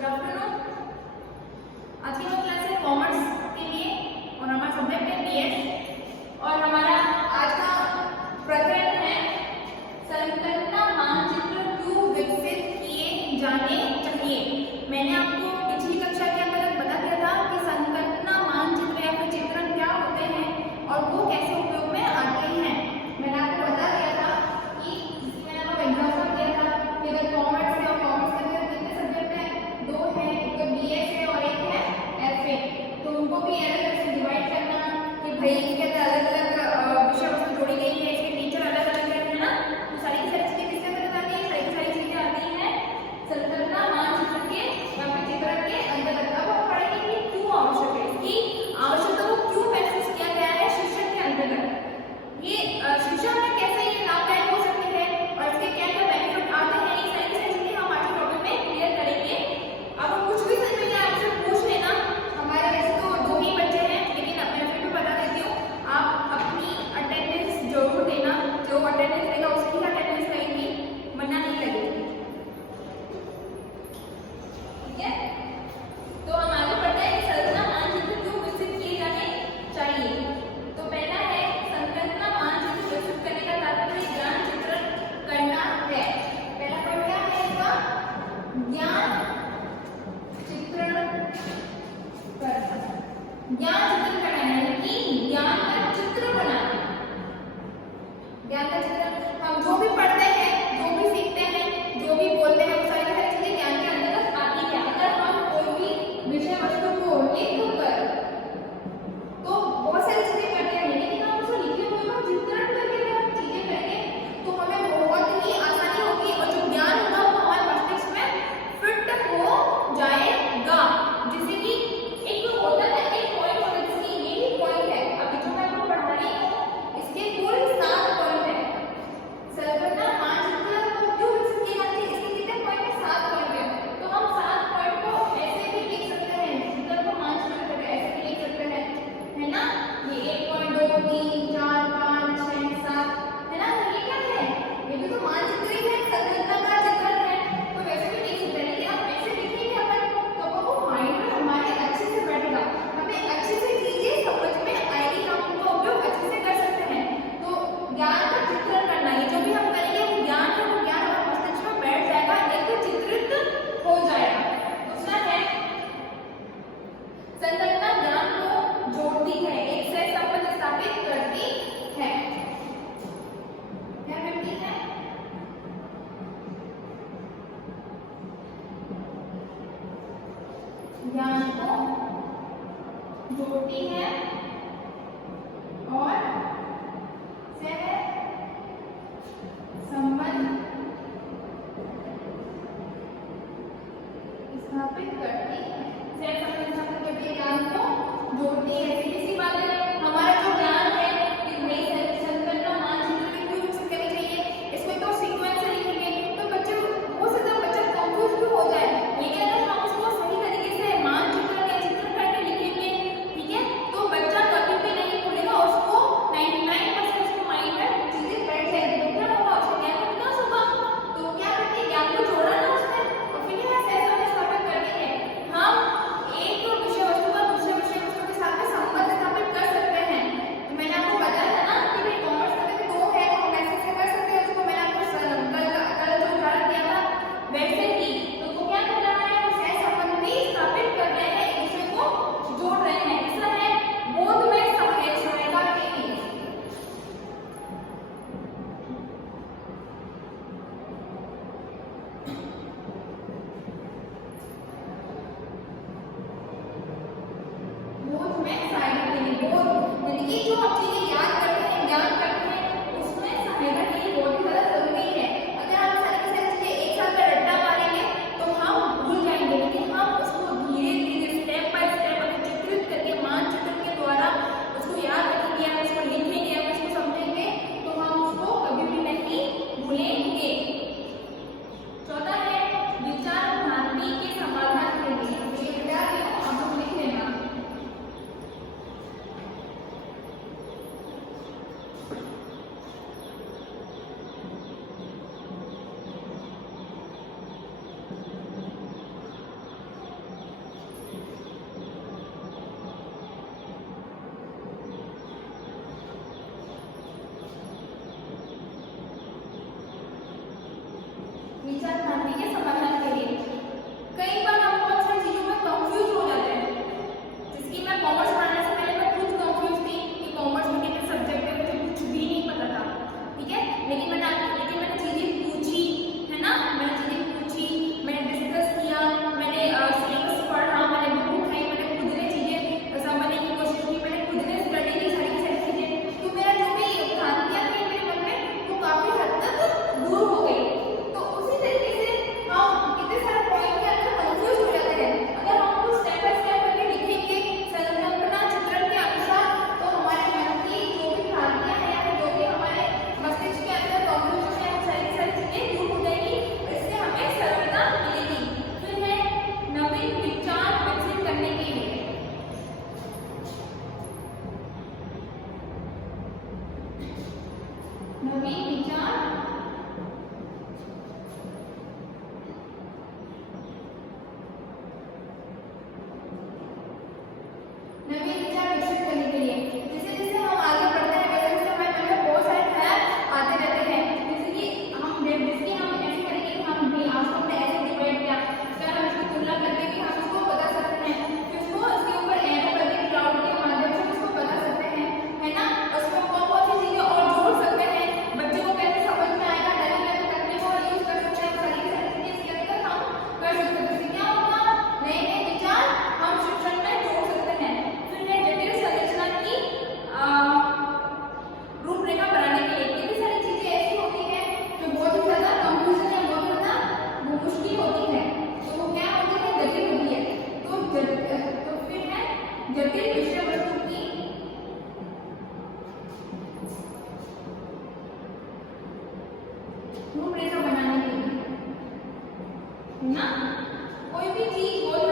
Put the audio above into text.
Good afternoon. आज की हमारी क्लास है कॉमर्स के लिए और हमारा सब्जेक्ट है बीएस और हमारा आज का प्रकरण है संकल्पना मानचित्र क्यों विकसित किए जाने चाहिए। मैंने आपको पिछली कक्षा के अंदर बता दिया था कि संकल्पना मानचित्र या फिर चित्रण क्या होते हैं और वो कैसे उपयोग में आते हैं। मैंने आपको बता दिया था कि मैंने आपको एग्जांपल दिया था कि अगर कॉमर्स है और कॉमर्स के अंदर कितने सब्जेक्ट हैं, दो हैं, एक बीएस है और एक है एफए। तो उनको भी अलग अलग से डिवाइड करना कि भाई इसके अंदर अलग अलग विषय वस्तु जोड़ी गई है, इसके टीचर अलग अलग है ना। तो सारी की सारी चीजें किसके अंदर आती है, सारी की सारी चीजें आती हैं संकल्पना मानचित्र के या फिर चित्रण के अंतर्गत। अब हम पढ़ेंगे कि क्यों आवश्यक है, इसकी आवश्यकता को क्यों महसूस किया गया है शिक्षण के अंतर्गत। ये शिक्षा में कैसे ये लाभदायक हो सकती है और इसके क्या क्या बेनिफिट आते हैं, ये सारी चीजें हम आज के टॉपिक में क्लियर करेंगे। अब हम कुछ भी समझ में आपसे पूछ लेना, हमारे वैसे तो दो ही बच्चे हैं लेकिन मैं फिर भी बता देती हूँ, आप अपनी अटेंडेंस जरूर देना। जो अटेंडेंस देगा उसकी अटेंडेंस लगेगी, वरना नहीं लगेगी, ठीक है। तो हम आगे बढ़ते हैं संकल्पना मानचित्र क्यों विकसित किए जाने चाहिए। तो पहला है संकल्पना मानचित्र विकसित करने का तात्पर्य ज्ञान चित्रण करना है। पहला पॉइंट क्या है इसका, ज्ञान चित्रण करना। ज्ञान चित्रण करना यानी कि ज्ञान का चित्र बनाना। ज्ञान का चित्र हम जो भी पढ़ते हैं, जो भी सीखते हैं, जो भी बोलते हैं, वो सारी चीजें ज्ञान के अंतर्गत आती है। अगर हम कोई भी विषय वस्तु को लिख कर तो बहुत सारी चीजें करते हैं, लेकिन हम उसको लिखे हुए को चित्रण करके अगर हम चीजें करेंगे तो हमें बहुत ही आसानी होगी और जो ज्ञान होगा वो हमारे मस्तिष्क में फिट हो जाएगा। जैसे कि एक होता है, एक पॉइंट होता है, जैसे ये ही पॉइंट है। अभी जो मैं आपको पढ़ा रही हूँ इसके कुल 7 पॉइंट है। संकल्पना मानचित्र को क्यों विकसित किए जाते हैं, इसके कितने पॉइंट है, 7 पॉइंट है। तो हम 7 पॉइंट को ऐसे भी लिख सकते हैं, चित्र को मानचित्र करके ऐसे भी लिख सकते हैं, है ना। ये 1 पॉइंट 2 3 4 5 6 7 है ना। तो ये क्या है, ये भी तो मानचित्र ही है, संकल्पना का चित्रण है। तो वैसे भी लिख सकते हैं, लेकिन अब ऐसे लिखेंगे अपन तो वो माइंड में हमारे अच्छे से बैठेगा, हमें अच्छे से चीजें समझ में आएगी, हम उनका उपयोग अच्छे से कर सकते हैं। तो ज्ञान का चित्रण करना, ये जो भी हम करेंगे वो ज्ञान है, वो ज्ञान हमारे मस्तिष्क में बैठ जाएगा, एक चित्रित हो जाएगा। दूसरा है संकल्पना ज्ञान को जोड़ती है, एक से संबंध स्थापित करती है। क्या करती है, ज्ञान को जोड़ती है और सह संबंध स्थापित करती है। सह संबंध स्थापित करती है, ज्ञान को जोड़ती है। सीधी बात है, हमारा जो ज्ञान है कि भाई संकल्पना मानचित्र में क्यों विकसित करनी चाहिए, इसमें तो सीक्वेंस से लिखेंगे तो बच्चे हो सकता है बच्चा कंफ्यूज भी हो जाए, लेकिन अगर हम उसको सही तरीके से मानचित्र या चित्र करके लिखेंगे, ठीक है, तो बच्चा कभी भी नहीं भूलेगा, उसको 99% उसके माइंड में चीजें बैठ जाएंगी। तो क्या होगा, उसका ज्ञान का विकास होगा। तो क्या करते हैं, ज्ञान को जोड़ा ना उसमें और फिर यह सहसंबंध स्थापित करते हैं। हम एक विषय वस्तु का दूसरे विषय वस्तु के साथ में संबंध स्थापित कर सकते हैं। विचार क्रांति के समाधान के लिए। कई बार हम बहुत सारी चीजों में कंफ्यूज हो जाते हैं, जिसकी मैं कॉमर्स पढ़ने से पहले मैं खुद कंफ्यूज थी कि कॉमर्स में कितने सब्जेक्ट है, मुझे कुछ भी नहीं पता था, ठीक है। लेकिन मैंने चीजें पूछी, है ना, मैंने चीजें पूछी, मैंने डिस्कस किया, मैंने सिलेबस पढ़ा, मैंने बुक उठाई, मैंने खुद ने चीजें समझने की कोशिश की, मैंने खुद ने स्टडी की सारी चीजें, तो मेरा जो भी भ्रांतियां थी मेरे मन में वो काफी हद तक दूर हो गई। तो उसी तरीके से हम कितने सारे पॉइंट के अंदर कंफ्यूज हो जाते हैं। अगर हम कुछ स्टेप बाय स्टेप करके लिखेंगे संकल्पना चित्रण के अनुसार, तो हमारे मन की जो भी भ्रांतियां हैं या जो भी हमारे मस्तिष्क के अंदर कंफ्यूजन है, सारी चीजें दूर हो जाएगी, इससे हमें सरलता मिलेगी। फिर है नवीन विचार विकसित करने के लिए। नवीन विचार विकसित करने के लिए, जैसे जैसे हम आगे बढ़ते हैं वैसे वैसे हमारे मन में बहुत सारे ख्याल आते रहते हैं। जैसे कि हम ऐसे करेंगे, हम भी आज हमने ऐसे डिवाइड किया, फिर हम इसकी तुलना करके भी हम इसको बता सकते हैं, फिर उसको इसके ऊपर एरो करके क्लाउड के माध्यम से उसको बता सकते हैं, है ना। उसमें बहुत सी चीजें और जोड़ सकते हैं, बच्चों को कैसे समझ में आएगा, नई नई तकनीक को यूज कर सकते हैं, सारी चीजें इसके अंदर हम कर सकते हैं। इससे क्या होगा, नए नए विचार हम शिक्षण में जोड़ सकते हैं। फिर है जटिल संरचना की रूपरेखा बनाने के लिए। कितनी सारी चीजें ऐसी होती हैं जो बहुत ही ज्यादा कंफ्यूजन या बहुत ज्यादा मुश्किल होती है, तो वो क्या होती है, जटिल होती है। तो फिर है जटिल विषय वस्तु की रूपरेखा बनाने के लिए, है ना। कोई भी चीज बहुत